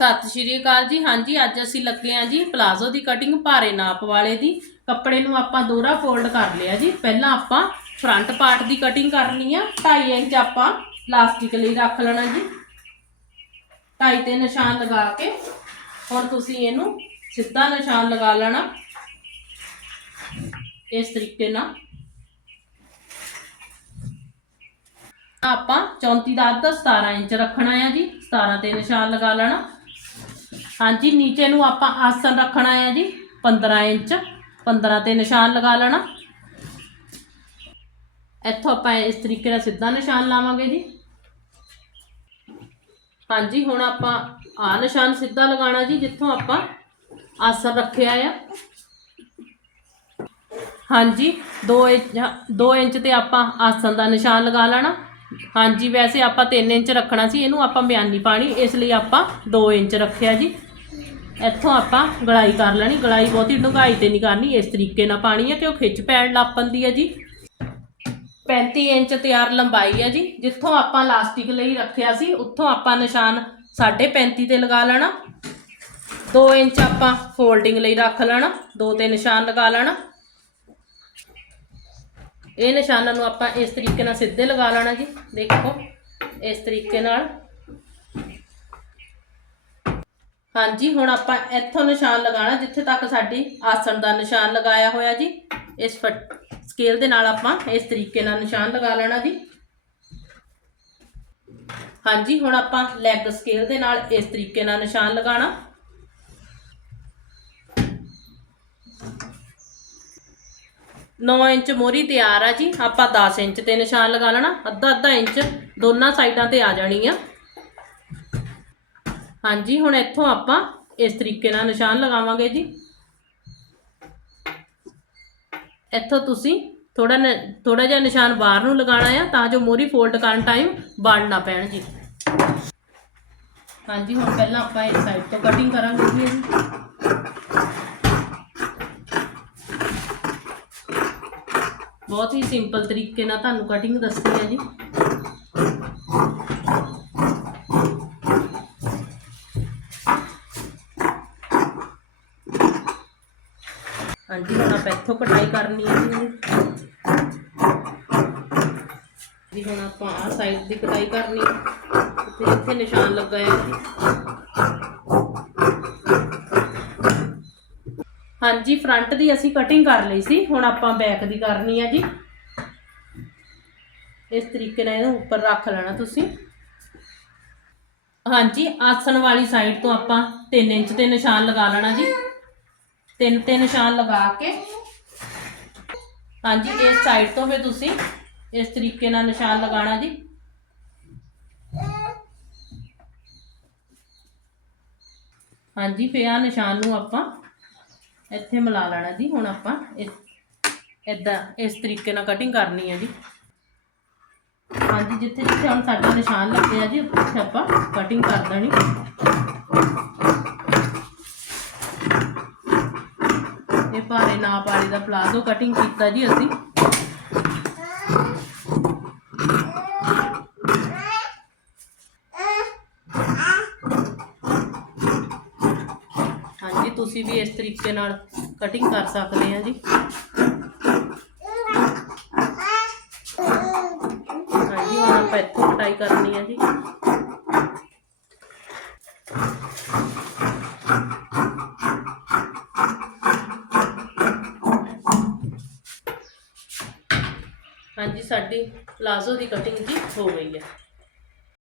ਸਤਿ ਸ਼੍ਰੀ ਅਕਾਲ ਜੀ। ਹਾਂਜੀ, ਅੱਜ ਅਸੀਂ ਲੱਗੇ ਆ ਜੀ ਪਲਾਜ਼ੋ ਦੀ ਕਟਿੰਗ ਭਾਰੇ ਨਾਪ ਵਾਲੇ ਦੀ। ਕੱਪੜੇ ਨੂੰ ਆਪਾਂ ਦੋਹਰਾ ਫੋਲਡ ਕਰ ਲਿਆ ਜੀ। ਪਹਿਲਾਂ ਆਪਾਂ ਫਰੰਟ ਪਾਰਟ ਦੀ ਕਟਿੰਗ ਕਰਨੀ ਆ। 2.5 ਇੰਚ ਆਪਾਂ ਲਾਸਟਿਕ ਲਈ ਰੱਖ ਲੈਣਾ ਜੀ। 2.5 ਤੇ ਨਿਸ਼ਾਨ ਲਗਾ ਕੇ ਹੁਣ ਤੁਸੀਂ ਇਹਨੂੰ ਸਿੱਧਾ ਨਿਸ਼ਾਨ ਲਗਾ ਲੈਣਾ। ਇਸ ਤਰੀਕੇ ਨਾਲ। ਆਪਾਂ 34 ਦਾ ਅੱਧਾ 17 ਇੰਚ ਰੱਖਣਾ ਆ ਜੀ। 17 ਤੇ ਨਿਸ਼ਾਨ ਲਗਾ ਲੈਣਾ। ਹਾਂਜੀ, ਨੀਚੇ ਨੂੰ ਆਪਾਂ ਆਸਨ ਰੱਖਣਾ ਹੈ ਜੀ 15 ਇੰਚ 15 ਤੇ ਨਿਸ਼ਾਨ ਲਗਾ ਲੈਣਾ। ਇੱਥੋਂ ਆਪਾਂ ਇਸ ਤਰੀਕੇ ਨਾਲ ਸਿੱਧਾ ਨਿਸ਼ਾਨ ਲਾਵਾਂਗੇ ਜੀ। ਹਾਂਜੀ, ਹੁਣ ਆਪਾਂ ਆ ਨਿਸ਼ਾਨ ਸਿੱਧਾ ਲਗਾਉਣਾ ਜੀ, ਜਿੱਥੋਂ ਆਪਾਂ ਆਸਨ ਰੱਖਿਆ ਆ। ਹਾਂਜੀ 2 ਇੰਚ 2 ਇੰਚ ਤੇ ਆਪਾਂ ਆਸਨ ਦਾ ਨਿਸ਼ਾਨ ਲਗਾ ਲੈਣਾ। ਹਾਂਜੀ, ਵੈਸੇ ਆਪਾਂ 3 ਇੰਚ ਰੱਖਣਾ ਸੀ, ਇਹਨੂੰ ਆਪਾਂ ਬਿਆਨੀ ਪਾਣੀ, ਇਸ ਲਈ ਆਪਾਂ 2 ਇੰਚ ਰੱਖਿਆ ਜੀ। ਇੱਥੋਂ ਆਪਾਂ ਗਲਾਈ ਕਰ ਲੈਣੀ, ਗਲਾਈ ਬਹੁਤੀ ਡੂੰਘਾਈ ਤੇ ਨਹੀਂ ਕਰਨੀ, ਇਸ ਤਰੀਕੇ ਨਾਲ ਪਾਣੀ ਹੈ ਕਿ ਉਹ ਖਿੱਚ ਪੈਣ ਲੱਗ ਪੈਂਦੀ ਹੈ ਜੀ। 35 ਇੰਚ ਤਿਆਰ ਲੰਬਾਈ ਹੈ ਜੀ, ਜਿੱਥੋਂ ਆਪਾਂ ਲਾਸਟਿਕ ਲਈ ਰੱਖਿਆ ਸੀ, ਉੱਥੋਂ ਆਪਾਂ ਨਿਸ਼ਾਨ 35.5 ਤੇ ਲਗਾ ਲੈਣਾ। 2 ਇੰਚ ਆਪਾਂ ਫੋਲਡਿੰਗ ਲਈ ਰੱਖ ਲੈਣਾ, ਦੋ ਤੇ ਨਿਸ਼ਾਨ ਲਗਾ ਲੈਣਾ। ਇਹ ਨਿਸ਼ਾਨਾਂ ਨੂੰ ਆਪਾਂ ਇਸ ਤਰੀਕੇ ਨਾਲ ਸਿੱਧੇ ਲਗਾ ਲੈਣਾ ਜੀ, ਦੇਖੋ, ਇਸ ਤਰੀਕੇ ਨਾਲ। ਹਾਂਜੀ, ਹੁਣ ਆਪਾਂ ਇੱਥੋਂ ਨਿਸ਼ਾਨ ਲਗਾਉਣਾ, ਜਿੱਥੇ ਤੱਕ ਸਾਡੀ ਆਸਣ ਦਾ ਨਿਸ਼ਾਨ ਲਗਾਇਆ ਹੋਇਆ ਜੀ। ਇਸ ਫਟ ਸਕੇਲ ਦੇ ਨਾਲ ਆਪਾਂ ਇਸ ਤਰੀਕੇ ਨਾਲ ਨਿਸ਼ਾਨ ਲਗਾ ਲੈਣਾ ਜੀ। ਹਾਂਜੀ, ਹੁਣ ਆਪਾਂ ਲੈਗ ਸਕੇਲ ਦੇ ਨਾਲ ਇਸ ਤਰੀਕੇ ਨਾਲ ਨਿਸ਼ਾਨ ਲਗਾਉਣਾ। ਨੌ ਇੰਚ ਮੋਰੀ ਤਿਆਰ ਆ ਜੀ। ਆਪਾਂ 10 ਇੰਚ ਤੇ ਨਿਸ਼ਾਨ ਲਗਾ ਲੈਣਾ। ਅੱਧਾ ਅੱਧਾ ਇੰਚ ਦੋਨਾਂ ਸਾਈਡਾਂ ਤੇ ਆ ਜਾਣੀ ਆ। ਹਾਂਜੀ, ਹੁਣ ਇੱਥੋਂ ਆਪਾਂ ਇਸ ਤਰੀਕੇ ਨਾਲ ਨਿਸ਼ਾਨ ਲਗਾਵਾਂਗੇ ਜੀ। ਇੱਥੋਂ ਤੁਸੀਂ ਥੋੜਾ ਥੋੜਾ ਜਿਹਾ ਨਿਸ਼ਾਨ ਬਾਹਰ ਨੂੰ ਲਗਾਉਣਾ ਆ ਤਾਂ ਜੋ ਮੋਰੀ ਫੋਲਡ ਕਰਨ ਟਾਈਮ ਵੜ ਨਾ ਪੈਣ ਜੀ। ਹਾਂਜੀ, ਹੁਣ ਪਹਿਲਾਂ ਆਪਾਂ ਇਸ ਸਾਈਡ ਤੋਂ ਕਟਿੰਗ ਕਰਾਂਗੇ ਜੀ ਬਹੁਤ ਹੀ ਸਿੰਪਲ ਤਰੀਕੇ ਨਾਲ ਤੁਹਾਨੂੰ ਕਟਿੰਗ ਦੱਸਣੀ ਹੈ ਜੀ। ਹਾਂਜੀ, ਹੁਣ ਆਪਾਂ ਇੱਥੋਂ ਕਟਾਈ ਕਰਨੀ ਹੈ ਜੀ। ਜੀ, ਹੁਣ ਆਪਾਂ ਆਹ ਸਾਈਡ ਦੀ ਕਟਾਈ ਕਰਨੀ ਤੇ ਇੱਥੇ ਨਿਸ਼ਾਨ ਲੱਗਾ ਹੈ। ਹਾਂਜੀ ਫਰੰਟ ਦੀ ਅਸੀਂ ਕਟਿੰਗ ਕਰ ਲਈ ਸੀ। ਹੁਣ ਆਪਾਂ ਬੈਕ ਦੀ ਕਰਨੀ ਹੈ ਜੀ। ਇਸ ਤਰੀਕੇ ਨਾਲ ਇਹਨੂੰ ਉੱਪਰ ਰੱਖ ਲੈਣਾ ਤੁਸੀਂ। ਹਾਂਜੀ, ਆਸਣ ਵਾਲੀ ਸਾਈਡ ਤੋਂ ਆਪਾਂ 3 ਇੰਚ ਦੇ ਨਿਸ਼ਾਨ ਲਗਾ ਲੈਣਾ ਜੀ। ਤਿੰਨ ਤੇ ਨਿਸ਼ਾਨ ਲਗਾ ਕੇ। ਹਾਂਜੀ, ਇਸ ਸਾਈਡ ਤੋਂ ਫਿਰ ਤੁਸੀਂ ਇਸ ਤਰੀਕੇ ਨਾਲ ਨਿਸ਼ਾਨ ਲਗਾਉਣਾ ਜੀ। ਹਾਂਜੀ, ਫਿਰ ਆ ਨਿਸ਼ਾਨ ਨੂੰ ਆਪਾਂ ਇੱਥੇ ਮਿਲਾ ਲੈਣਾ ਜੀ। ਹੁਣ ਆਪਾਂ ਇਸ ਇਦਾਂ ਇਸ ਤਰੀਕੇ ਨਾਲ ਕਟਿੰਗ ਕਰਨੀ ਹੈ ਜੀ। ਹਾਂਜੀ, ਜਿੱਥੇ ਜਿੱਥੇ ਹੁਣ ਸਾਡੇ ਨਿਸ਼ਾਨ ਲੱਗੇ ਆ ਜੀ, ਉੱਥੇ ਆਪਾਂ ਕਟਿੰਗ ਕਰ ਦੇਣੀ। ਇਹ ਭਾਰੇ ਨਾਪ ਵਾਲੀ ਦਾ ਪਲਾਜ਼ੋ ਕਟਿੰਗ ਕੀਤਾ ਜੀ ਅਸੀਂ। ਹਾਂਜੀ, ਤੁਸੀਂ ਵੀ ਇਸ ਤਰੀਕੇ ਨਾਲ ਕਟਿੰਗ ਕਰ ਸਕਦੇ ਆ ਜੀ। ਹਾਂਜੀ, ਹੁਣ ਆਪਾਂ ਇੱਥੋਂ ਕਟਾਈ ਕਰਨੀ ਹੈ ਜੀ। ਹਾਂਜੀ ਸਾਡੀ ਪਲਾਜ਼ੋ ਦੀ ਕਟਿੰਗ ਜੀ ਹੋ ਗਈ ਹੈ।